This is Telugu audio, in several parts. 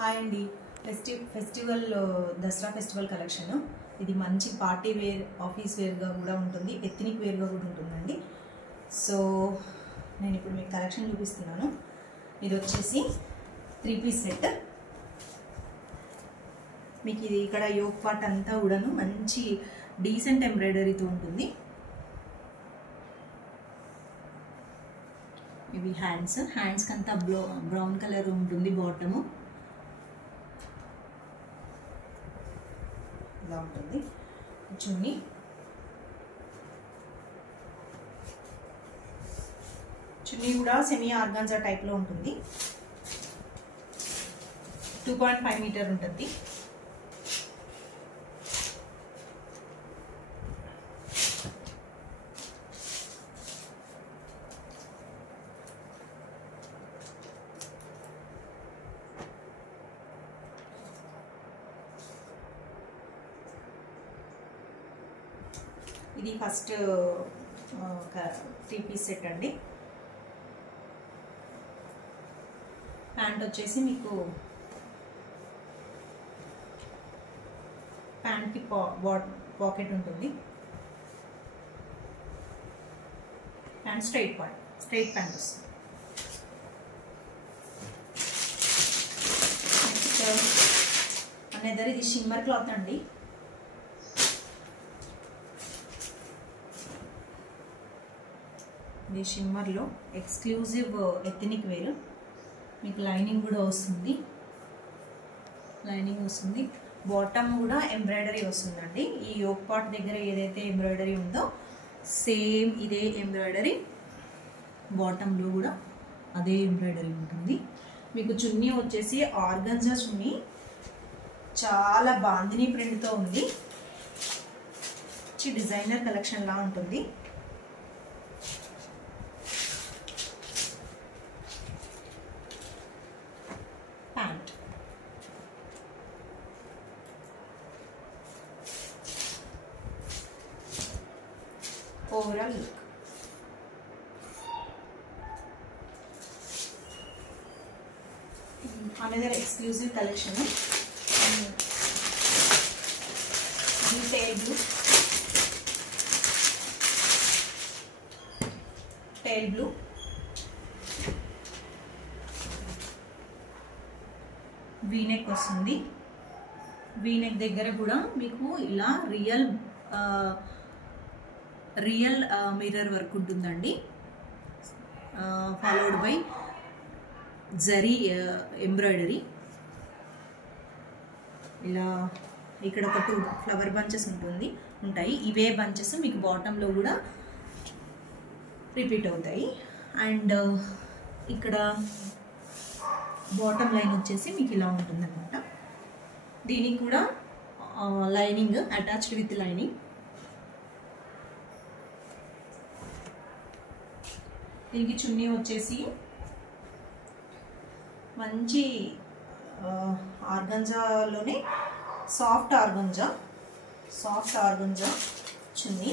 హాయ్ అండి. Festival Dasara festival collection. ఇది మంచి పార్టీ వేర్, ఆఫీస్ వేర్గా కూడా ఉంటుంది, ఎథ్నిక్ వేర్గా కూడా ఉంటుందండి. సో నేను ఇప్పుడు మీకు కలెక్షన్ చూపిస్తున్నాను. ఇది వచ్చేసి 3 పీస్ సెట్. మీకు ఇది ఇక్కడ యోక్ పార్ట్ అంతా కూడాను మంచి డీసెంట్ ఎంబ్రాయిడరీతో ఉంటుంది. ఇవి హ్యాండ్స్ కంతా బ్రౌన్ కలర్ ఉంటుంది. బాటము ఇలా ఉంటుంది. చున్నీ కూడా సెమీ ఆర్గాన్జా టైప్లో ఉంటుంది. 2.5 మీటర్ ఉంటుంది. ఇది ఫస్ట్ 3 పీస్ సెట్ అండి. ప్యాంట్ వచ్చేసి మీకు ప్యాంట్కి పాకెట్ ఉంటుంది. ప్యాంట్ స్ట్రైట్ ప్యాంట్ వస్తుంది. నెక్స్ట్ అనేది ఇది షిమ్మర్ క్లాత్ అండి. ఇది షిమ్మర్లో ఎక్స్క్లూజివ్ ఎథ్నిక్ వేర్. మీకు లైనింగ్ కూడా వస్తుంది. బాటమ్ కూడా ఎంబ్రాయిడరీ వస్తుందండి. ఈ యోక్ పార్ట్ దగ్గర ఏదైతే ఎంబ్రాయిడరీ ఉందో సేమ్ ఇదే ఎంబ్రాయిడరీ బాటంలో కూడా అదే ఎంబ్రాయిడరీ ఉంటుంది. మీకు చున్నీ వచ్చేసి ఆర్గంజా చున్నీ, చాలా బాందిని ప్రింట్తో ఉంది. డిజైనర్ కలెక్షన్ లా ఉంటుంది. Pant overall look. Another exclusive collection. Teal blue V neck వస్తుంది. వీనెక్ దగ్గర కూడా మీకు ఇలా రియల్ మిర్రర్ వర్క్ ఉంటుందండి. Followed by zari embroidery. ఇలా ఇక్కడ ఒక 2 ఫ్లవర్ బంచెస్ ఉంటాయి. ఇవే బంచెస్ మీకు బాటంలో కూడా రిపీట్ అవుతాయి. అండ్ ఇక్కడ బాటమ్ లైన్ వచ్చేసి మీకు ఇలా ఉంటుంది అనమాట. దీనికి కూడా లైనింగ్ అటాచ్డ్ విత్ లైనింగ్. దీనికి చున్నీ వచ్చేసి మంచి ఆర్గంజాలోనే సాఫ్ట్ ఆర్గంజా చున్నీ.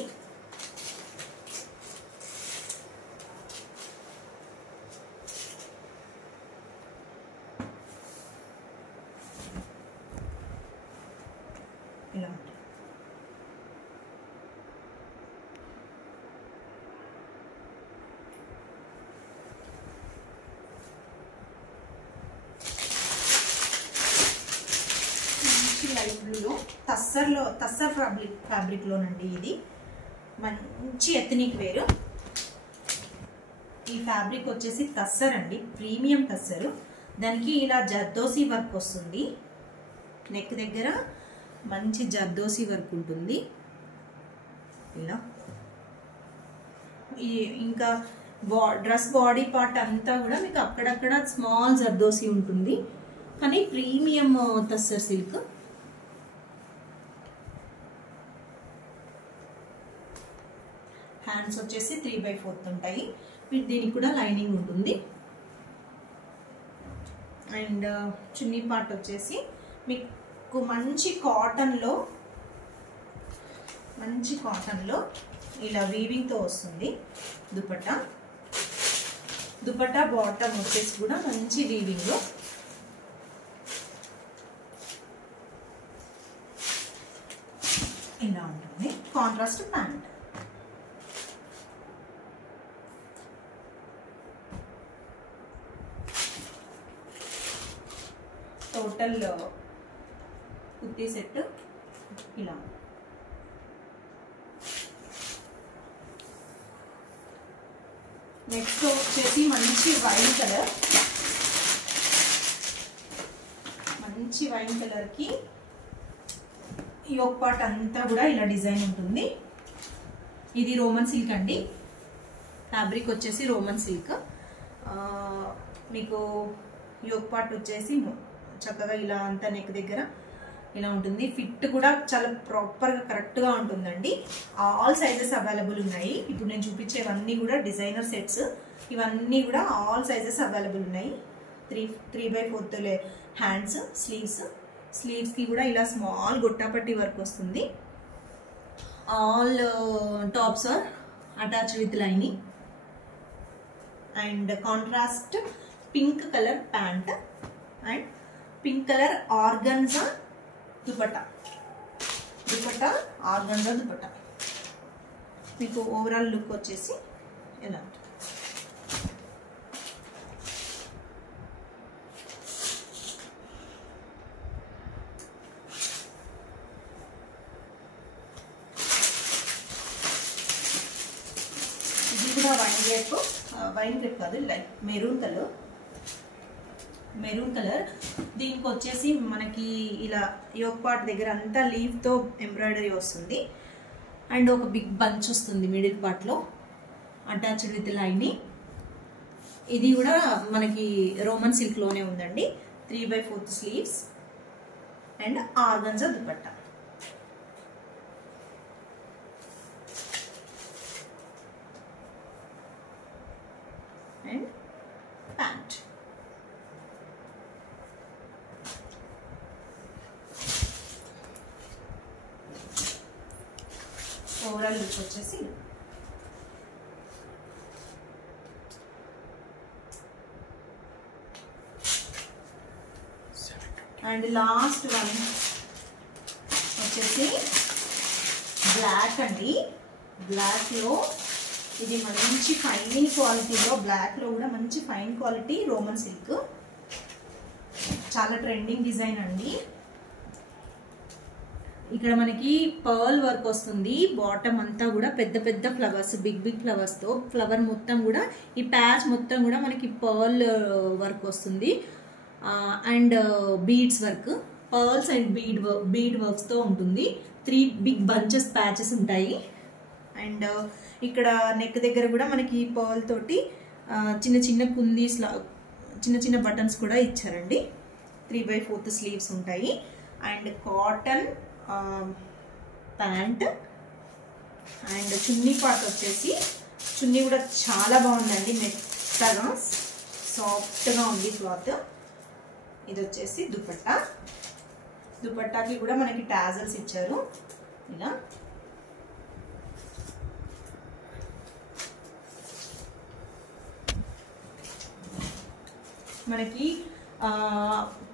ఇలా ఉంటుంది. లైట్ బ్లూలో టస్సర్ ఫ్యాబ్రిక్లోనండి. ఇది మంచి ఎథ్నిక్ వేరు. ఈ ఫ్యాబ్రిక్ వచ్చేసి టస్సర్ అండి, ప్రీమియం టస్సర్. దానికి ఇలా జర్దోసి వర్క్ వస్తుంది. నెక్ దగ్గర మంచి జర్దోసి వర్క్ ఉంటుంది. ఇలా ఇంకా డ్రెస్ బాడీ పార్ట్ అంతా కూడా మీకు అక్కడక్కడ స్మాల్ జర్దోసి ఉంటుంది. కానీ ప్రీమియం టస్సర్ సిల్క్. హ్యాండ్స్ వచ్చేసి 3/4 ఉంటాయి. దీనికి కూడా లైనింగ్ ఉంటుంది. అండ్ చున్నీ పార్ట్ వచ్చేసి మీకు మంచి కాటన్లో ఇలా వీవింగ్తో వస్తుంది. దుపట్టా బాటమ్ వచ్చేసి కూడా మంచి వీవింగ్. ఇలా ఉంటుంది contrast pant. Total kurti set ఇలా. నెక్స్ట్ వచ్చేసి మంచి వైన్ కలర్, మంచి వైన్ కలర్కి యోక్ పార్ట్ అంతా కూడా ఇలా డిజైన్ ఉంటుంది. ఇది రోమన్ సిల్క్ అండి, ఫ్యాబ్రిక్ వచ్చేసి రోమన్ సిల్క్. మీకు యోక్ పార్ట్ వచ్చేసి చక్కగా ఇలా అంతా నెక్ దగ్గర ఇలా ఉంటుంది. ఫిట్ కూడా చాలా ప్రాపర్గా కరెక్ట్గా ఉంటుందండి. ఆల్ సైజెస్ అవైలబుల్ ఉన్నాయి. ఇప్పుడు నేను చూపించేవన్నీ కూడా డిజైనర్ సెట్స్, ఇవన్నీ కూడా ఆల్ సైజెస్ అవైలబుల్ ఉన్నాయి. 3/4 హ్యాండ్స్, స్లీవ్స్కి కూడా ఇలా స్మాల్ గొట్టాపట్టి వర్క్ వస్తుంది. All tops are attached with lining and contrast pink colour pant and pink colour organza dupatta organza dupatta. మీకు ఓవరాల్ లుక్ వచ్చేసి ఎలా ఉంటుంది. ఇది కూడా వైన్ గ్రేప్ కాదు, లైక్ మెరూన్ కలర్. దీనికి వచ్చేసి మనకి ఇలా యోక్ పార్ట్ దగ్గర అంతా లీవ్తో ఎంబ్రాయిడరీ వస్తుంది అండ్ ఒక బిగ్ బంచ్ వస్తుంది మిడిల్ పార్ట్లో అటాచ్డ్ విత్ లైనింగ్. ఇది కూడా మనకి రోమన్ సిల్క్లోనే ఉందండి. 3/4 sleeves and organza dupatta. And pant. Overall look వచ్చేసి అండ్ లాస్ట్ వన్ వచ్చేసి బ్లాక్ అండి. బ్లాక్లో ఇది మంచి ఫైన్ క్వాలిటీలో, బ్లాక్లో కూడా మంచి ఫైన్ క్వాలిటీ రోమన్ సిల్క్, చాలా ట్రెండింగ్ డిజైన్ అండి. ఇక్కడ మనకి పర్ల్ వర్క్ వస్తుంది. బాటమ్ అంతా కూడా పెద్ద పెద్ద ఫ్లవర్స్, బిగ్ ఫ్లవర్స్తో ఫ్లవర్ మొత్తం కూడా ఈ ప్యాచ్ మొత్తం కూడా మనకి పర్ల్ వర్క్ వస్తుంది and beads work, pearls and bead వర్క్స్తో ఉంటుంది. 3 బిగ్ బంచెస్ ప్యాచెస్ ఉంటాయి అండ్ ఇక్కడ నెక్ దగ్గర కూడా మనకి పర్ల్ తోటి చిన్న చిన్న కుందీస్, చిన్న బటన్స్ కూడా ఇచ్చారండి. 3/4 స్లీవ్స్ ఉంటాయి and cotton pant and chunni part వచ్చేసి, చున్నీ కూడా చాలా బాగుందండి, మెత్తగా సాఫ్ట్గా ఉంది క్లాత్. ఇది వచ్చేసి దుపట్టాకి కూడా మనకి టాజల్స్ ఇచ్చారు ఇలా. మనకి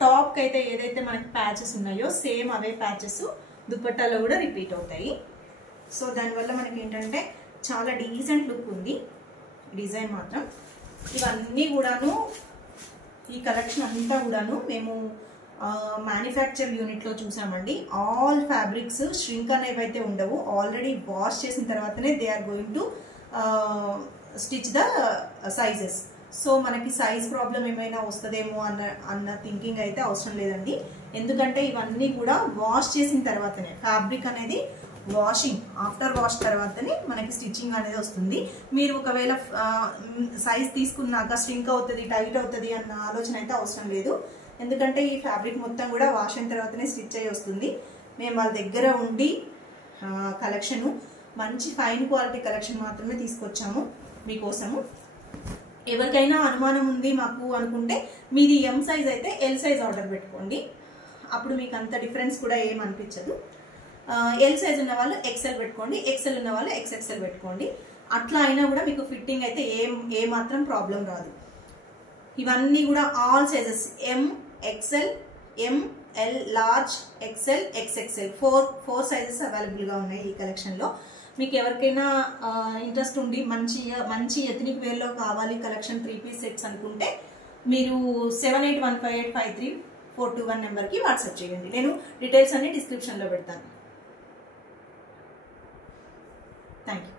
టాప్కి అయితే ఏదైతే మనకి ప్యాచెస్ ఉన్నాయో సేమ్ అవే ప్యాచెస్ దుపట్టాలో కూడా రిపీట్ అవుతాయి. సో దానివల్ల మనకి ఏంటంటే చాలా డీసెంట్ లుక్ ఉంది డిజైన్ మాత్రం. ఇవన్నీ కూడాను, ఈ కలెక్షన్ అంతా కూడాను మేము మ్యానుఫ్యాక్చర్ యూనిట్లో చూసామండి. ఆల్ ఫ్యాబ్రిక్స్ ష్రింక్ అనేవి అయితే ఉండవు. ఆల్రెడీ వాష్ చేసిన తర్వాతనే they are going to stitch the sizes. So మనకి సైజ్ ప్రాబ్లం ఏమైనా వస్తుందేమో అన్న థింకింగ్ అయితే అవసరం లేదండి. ఎందుకంటే ఇవన్నీ కూడా వాష్ చేసిన తర్వాతనే, ఫ్యాబ్రిక్ అనేది వాషింగ్ ఆఫ్టర్ వాష్ తర్వాతనే మనకి స్టిచ్చింగ్ అనేది వస్తుంది. మీరు ఒకవేళ సైజ్ తీసుకున్నాక స్ట్రింక్ అవుతుంది, టైట్ అవుతుంది అన్న ఆలోచన అయితే అవసరం లేదు. ఎందుకంటే ఈ ఫ్యాబ్రిక్ మొత్తం కూడా వాష్ అయిన తర్వాతనే స్టిచ్ అయ్యి వస్తుంది. మేము వాళ్ళ దగ్గర ఉండి కలెక్షను మంచి ఫైన్ క్వాలిటీ కలెక్షన్ మాత్రమే తీసుకొచ్చాము మీకోసము. ఎవరికైనా అనుమానం ఉంది మాకు అనుకుంటే మీది ఎం సైజ్ అయితే ఎల్ సైజ్ ఆర్డర్ పెట్టుకోండి. అప్పుడు మీకు అంత డిఫరెన్స్ కూడా ఏం అనిపించదు. ఎల్ సైజ్ ఉన్న వాళ్ళు ఎక్సెల్ పెట్టుకోండి, ఎక్సెల్ ఉన్న వాళ్ళు XXL పెట్టుకోండి. అట్లా అయినా కూడా మీకు ఫిట్టింగ్ అయితే ఏ మాత్రం ప్రాబ్లం రాదు. ఇవన్నీ కూడా all sizes M, XL, ML, large, XL, XXL four sizes అవైలబుల్గా ఉన్నాయి ఈ కలెక్షన్లో. మీకు ఎవరికైనా ఇంట్రెస్ట్ ఉండి మంచి ఎథనిక్ వేర్లో కావాలి కలెక్షన్ 3-piece సెట్స్ అనుకుంటే మీరు 7815853421 నెంబర్కి వాట్సాప్ చేయండి. నేను డీటెయిల్స్ అన్ని డిస్క్రిప్షన్లో పెడతాను. Thank you.